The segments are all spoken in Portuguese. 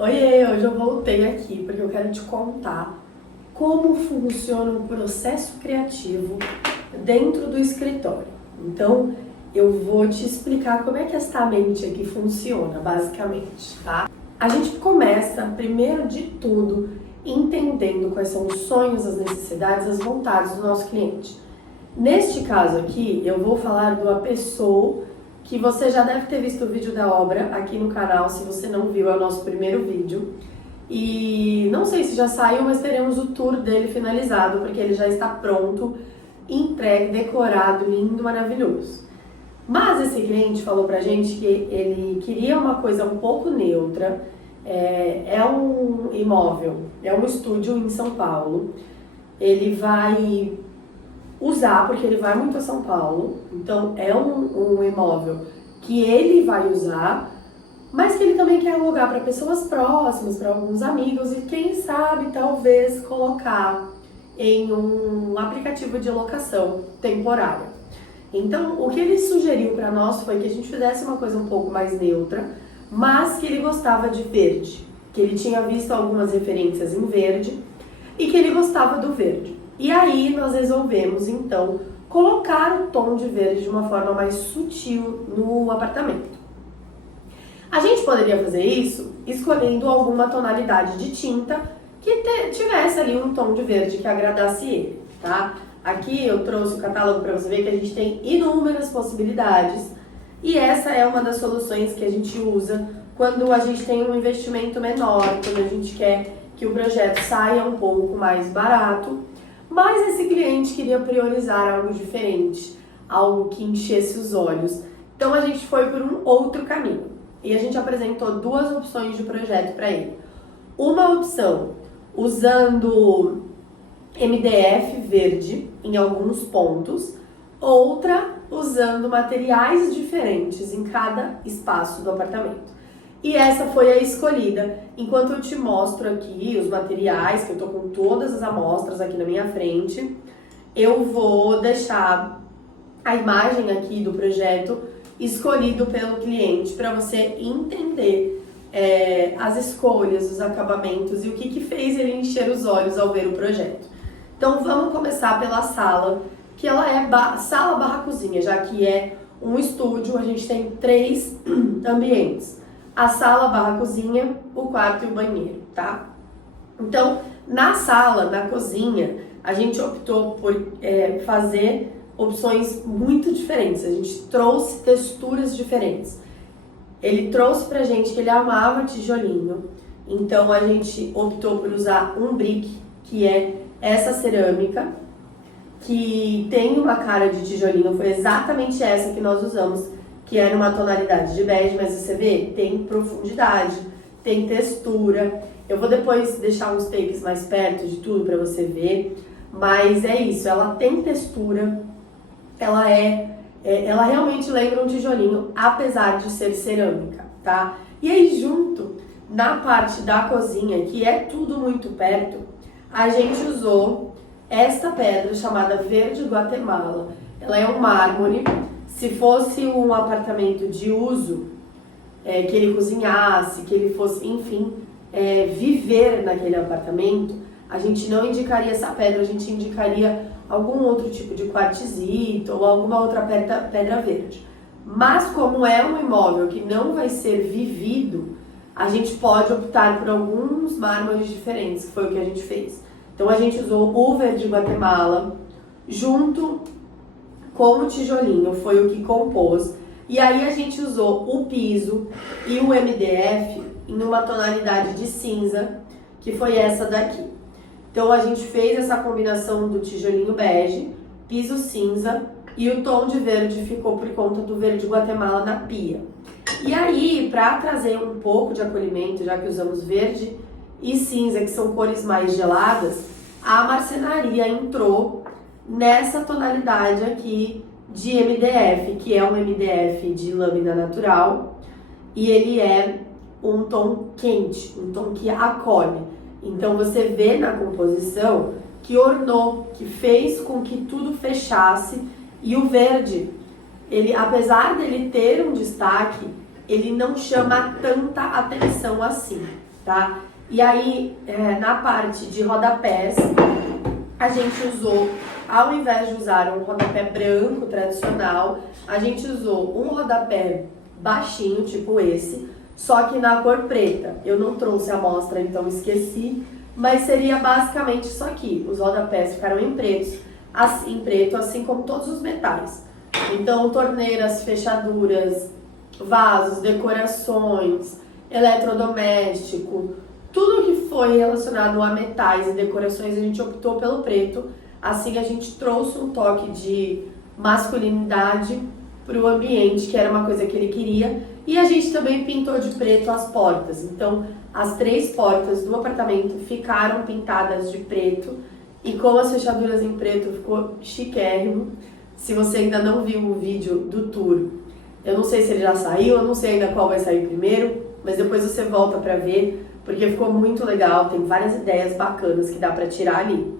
Oiê, hoje eu voltei aqui porque eu quero te contar como funciona o processo criativo dentro do escritório. Então, eu vou te explicar como é que essa mente aqui funciona, basicamente, tá? A gente começa, primeiro de tudo, entendendo quais são os sonhos, as necessidades, as vontades do nosso cliente. Neste caso aqui, eu vou falar do Apessoa, que você já deve ter visto o vídeo da obra aqui no canal. Se você não viu, é o nosso primeiro vídeo. E não sei se já saiu, mas teremos o tour dele finalizado, porque ele já está pronto, entregue, decorado, lindo, maravilhoso. Mas esse cliente falou pra gente que ele queria uma coisa um pouco neutra. É um imóvel, é um estúdio em São Paulo. Ele vai usar, porque ele vai muito a São Paulo, então é um imóvel que ele vai usar, mas que ele também quer alugar para pessoas próximas, para alguns amigos e quem sabe talvez colocar em um aplicativo de locação temporária. Então o que ele sugeriu para nós foi que a gente fizesse uma coisa um pouco mais neutra, mas que ele gostava de verde, que ele tinha visto algumas referências em verde e que ele gostava do verde. E aí nós resolvemos, então, colocar o tom de verde de uma forma mais sutil no apartamento. A gente poderia fazer isso escolhendo alguma tonalidade de tinta que tivesse ali um tom de verde que agradasse ele, tá? Aqui eu trouxe o catálogo para você ver que a gente tem inúmeras possibilidades e essa é uma das soluções que a gente usa quando a gente tem um investimento menor, quando a gente quer que o projeto saia um pouco mais barato. Mas esse cliente queria priorizar algo diferente, algo que enchesse os olhos. Então a gente foi por um outro caminho e a gente apresentou duas opções de projeto para ele. Uma opção usando MDF verde em alguns pontos, outra usando materiais diferentes em cada espaço do apartamento. E essa foi a escolhida. Enquanto eu te mostro aqui os materiais, que eu tô com todas as amostras aqui na minha frente, eu vou deixar a imagem aqui do projeto escolhido pelo cliente para você entender as escolhas, os acabamentos e o que fez ele encher os olhos ao ver o projeto. Então vamos começar pela sala, que ela é sala barra cozinha, já que é um estúdio. A gente tem 3 ambientes. A sala barra cozinha, o quarto e o banheiro, tá? Então, na sala, na cozinha, a gente optou por fazer opções muito diferentes. A gente trouxe texturas diferentes. Ele trouxe pra gente que ele amava tijolinho, então a gente optou por usar um brick, que é essa cerâmica, que tem uma cara de tijolinho. Foi exatamente essa que nós usamos, que é numa tonalidade de bege, mas você vê, tem profundidade, tem textura. Eu vou depois deixar uns takes mais perto de tudo para você ver, mas é isso, ela tem textura, ela realmente lembra um tijolinho, apesar de ser cerâmica, tá? E aí junto, na parte da cozinha, que é tudo muito perto, a gente usou esta pedra chamada Verde Guatemala. Ela é um mármore. Se fosse um apartamento de uso, que ele cozinhasse, que ele fosse, enfim, viver naquele apartamento, a gente não indicaria essa pedra, a gente indicaria algum outro tipo de quartzito ou alguma outra pedra verde. Mas como é um imóvel que não vai ser vivido, a gente pode optar por alguns mármores diferentes, que foi o que a gente fez. Então a gente usou o Verde Guatemala junto com o tijolinho, foi o que compôs. E aí a gente usou o piso e o MDF em uma tonalidade de cinza, que foi essa daqui. Então a gente fez essa combinação do tijolinho bege, piso cinza e o tom de verde ficou por conta do Verde Guatemala na pia. E aí, para trazer um pouco de acolhimento, já que usamos verde e cinza, que são cores mais geladas, a marcenaria entrou nessa tonalidade aqui de MDF, que é um MDF de lâmina natural, e ele é um tom quente, um tom que acolhe. Então você vê na composição que ornou, que fez com que tudo fechasse, e o verde, ele, apesar dele ter um destaque, ele não chama tanta atenção assim, tá? E aí, na parte de rodapés, a gente usou, ao invés de usar um rodapé branco tradicional, a gente usou um rodapé baixinho, tipo esse, só que na cor preta. Eu não trouxe a amostra, então esqueci, mas seria basicamente isso aqui. Os rodapés ficaram em preto, assim como todos os metais. Então, torneiras, fechaduras, vasos, decorações, eletrodoméstico, tudo que foi relacionado a metais e decorações, a gente optou pelo preto. Assim, a gente trouxe um toque de masculinidade para o ambiente, que era uma coisa que ele queria. E a gente também pintou de preto as portas. Então, as 3 portas do apartamento ficaram pintadas de preto. E com as fechaduras em preto, ficou chiquérrimo. Se você ainda não viu o vídeo do tour, eu não sei se ele já saiu, eu não sei ainda qual vai sair primeiro, mas depois você volta para ver, porque ficou muito legal, tem várias ideias bacanas que dá para tirar ali.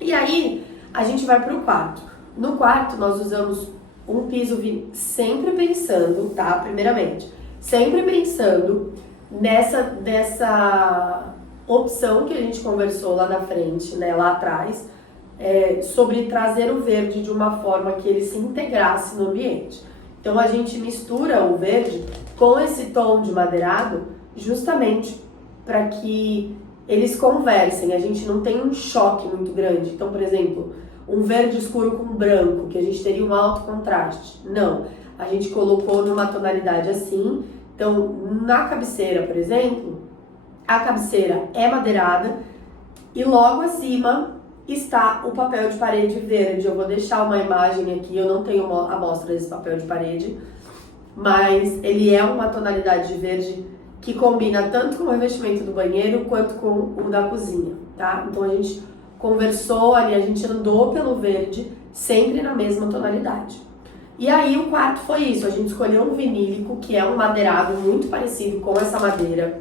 E aí, a gente vai pro quarto. No quarto, nós usamos um piso sempre pensando, tá? Primeiramente, sempre pensando nessa opção que a gente conversou lá na frente, né, lá atrás, sobre trazer o verde de uma forma que ele se integrasse no ambiente. Então, a gente mistura o verde com esse tom de madeirado justamente para que eles conversem, a gente não tem um choque muito grande. Então, por exemplo, um verde escuro com branco, que a gente teria um alto contraste. Não, a gente colocou numa tonalidade assim. Então, na cabeceira, por exemplo, a cabeceira é madeirada e logo acima está o papel de parede verde. Eu vou deixar uma imagem aqui, eu não tenho uma amostra desse papel de parede, mas ele é uma tonalidade de verde que combina tanto com o revestimento do banheiro quanto com o da cozinha, tá? Então a gente conversou ali, a gente andou pelo verde, sempre na mesma tonalidade. E aí o quarto foi isso, a gente escolheu um vinílico, que é um madeirado muito parecido com essa madeira,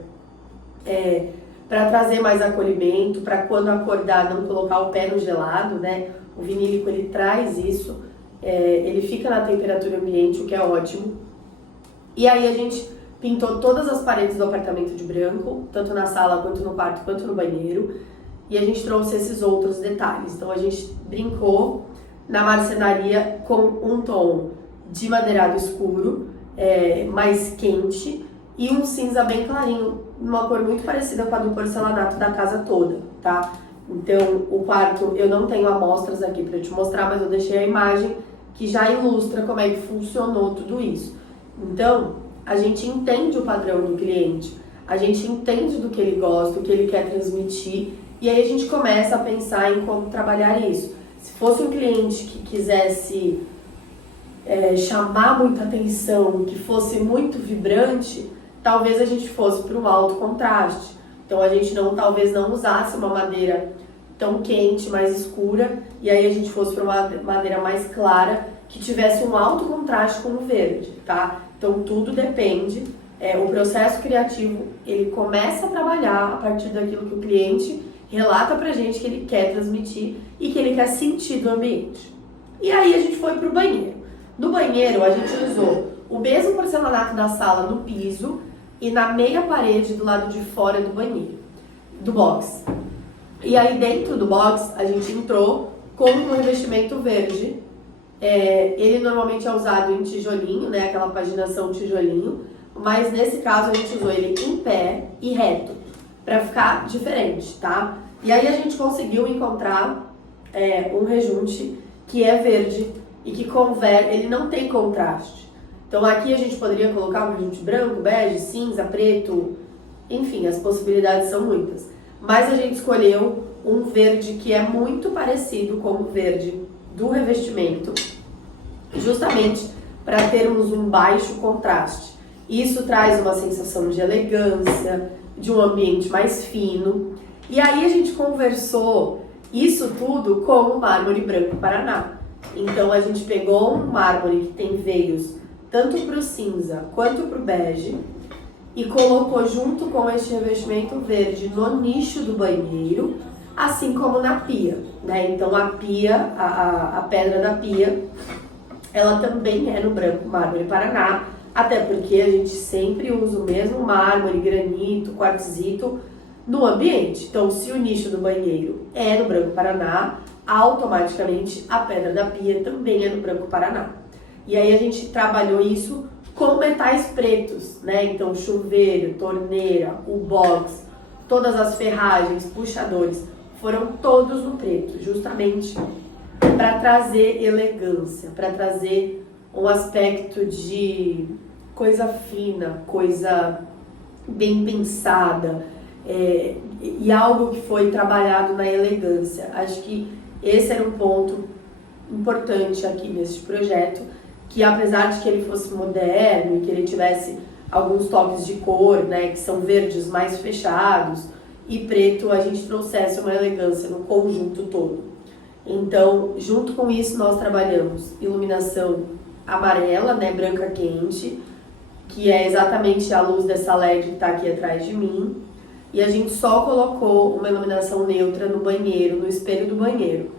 para trazer mais acolhimento, para quando acordar não colocar o pé no gelado, né? O vinílico ele traz isso, ele fica na temperatura ambiente, o que é ótimo. E aí a gente pintou todas as paredes do apartamento de branco, tanto na sala, quanto no quarto, quanto no banheiro. E a gente trouxe esses outros detalhes. Então a gente brincou na marcenaria com um tom de madeirado escuro, mais quente, e um cinza bem clarinho, uma cor muito parecida com a do porcelanato da casa toda, tá? Então o quarto, eu não tenho amostras aqui para te mostrar, mas eu deixei a imagem que já ilustra como é que funcionou tudo isso. Então, a gente entende o padrão do cliente, a gente entende do que ele gosta, o que ele quer transmitir, e aí a gente começa a pensar em como trabalhar isso. Se fosse um cliente que quisesse chamar muita atenção, que fosse muito vibrante, talvez a gente fosse para um alto contraste. Então a gente talvez não usasse uma madeira tão quente, mais escura, e aí a gente fosse para uma madeira mais clara, que tivesse um alto contraste com o verde, tá? Então tudo depende, o processo criativo, ele começa a trabalhar a partir daquilo que o cliente relata pra gente que ele quer transmitir e que ele quer sentir do ambiente. E aí a gente foi pro banheiro. No banheiro a gente usou o mesmo porcelanato da sala no piso e na meia parede do lado de fora do banheiro, do box. E aí dentro do box a gente entrou com um revestimento verde. Ele normalmente é usado em tijolinho, né, aquela paginação tijolinho, mas nesse caso a gente usou ele em pé e reto, para ficar diferente, tá? E aí a gente conseguiu encontrar um rejunte que é verde e que ele não tem contraste. Então aqui a gente poderia colocar um rejunte branco, bege, cinza, preto, enfim, as possibilidades são muitas. Mas a gente escolheu um verde que é muito parecido com o verde do revestimento, justamente para termos um baixo contraste. Isso traz uma sensação de elegância, de um ambiente mais fino. E aí a gente conversou isso tudo com o mármore branco Paraná. Então a gente pegou um mármore que tem veios tanto para o cinza quanto para o bege e colocou junto com este revestimento verde no nicho do banheiro, assim como na pia, né? Então a pia, a pedra da pia, ela também é no branco mármore Paraná, Até porque a gente sempre usa o mesmo mármore, granito, quartzito no ambiente. Então, se o nicho do banheiro é no Branco Paraná, automaticamente a pedra da pia também é no Branco Paraná. E aí a gente trabalhou isso com metais pretos, né? Então, chuveiro, torneira, o box, todas as ferragens, puxadores, foram todos no preto, justamente para trazer elegância, para trazer um aspecto de coisa fina, coisa bem pensada, e algo que foi trabalhado na elegância. Acho que esse era um ponto importante aqui nesse projeto, que apesar de que ele fosse moderno e que ele tivesse alguns toques de cor, né, que são verdes mais fechados, e preto, a gente trouxesse uma elegância no conjunto todo. Então, junto com isso, nós trabalhamos iluminação amarela, né, branca quente, que é exatamente a luz dessa LED que está aqui atrás de mim. E a gente só colocou uma iluminação neutra no banheiro, no espelho do banheiro.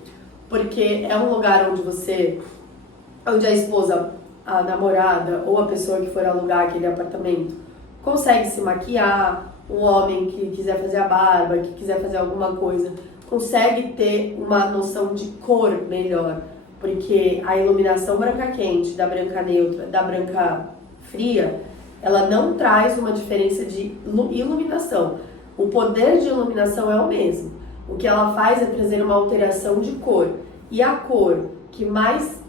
Porque é um lugar onde a esposa, a namorada ou a pessoa que for alugar aquele apartamento consegue se maquiar, o homem que quiser fazer a barba, que quiser fazer alguma coisa, consegue ter uma noção de cor melhor, porque a iluminação branca quente, da branca neutra, da branca fria, ela não traz uma diferença de iluminação. O poder de iluminação é o mesmo. O que ela faz é trazer uma alteração de cor. E a cor que mais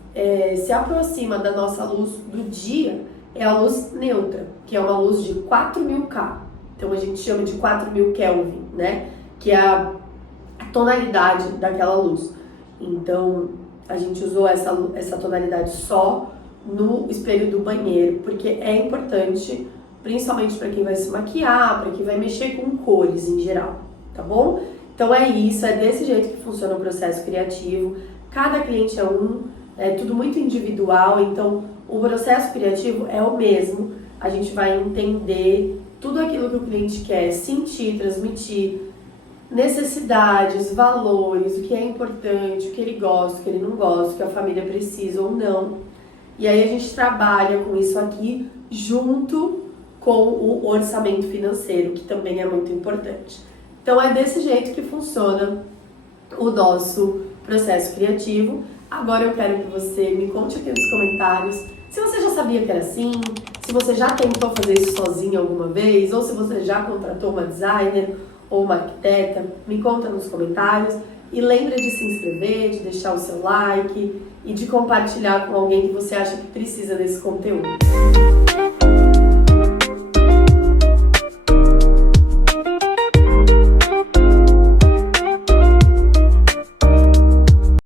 se aproxima da nossa luz do dia é a luz neutra, que é uma luz de 4000 K. Então a gente chama de 4000 Kelvin, né? Que é a tonalidade daquela luz. Então a gente usou essa tonalidade só no espelho do banheiro, porque é importante, principalmente para quem vai se maquiar, para quem vai mexer com cores em geral, tá bom? Então é isso, é desse jeito que funciona o processo criativo. Cada cliente é tudo muito individual, então o processo criativo é o mesmo. A gente vai entender tudo aquilo que o cliente quer sentir, transmitir, necessidades, valores, o que é importante, o que ele gosta, o que ele não gosta, o que a família precisa ou não. E aí a gente trabalha com isso aqui junto com o orçamento financeiro, que também é muito importante. Então é desse jeito que funciona o nosso processo criativo. Agora eu quero que você me conte aqui nos comentários se você já sabia que era assim, se você já tentou fazer isso sozinho alguma vez, ou se você já contratou uma designer ou uma arquiteta. Me conta nos comentários. E lembra de se inscrever, de deixar o seu like e de compartilhar com alguém que você acha que precisa desse conteúdo.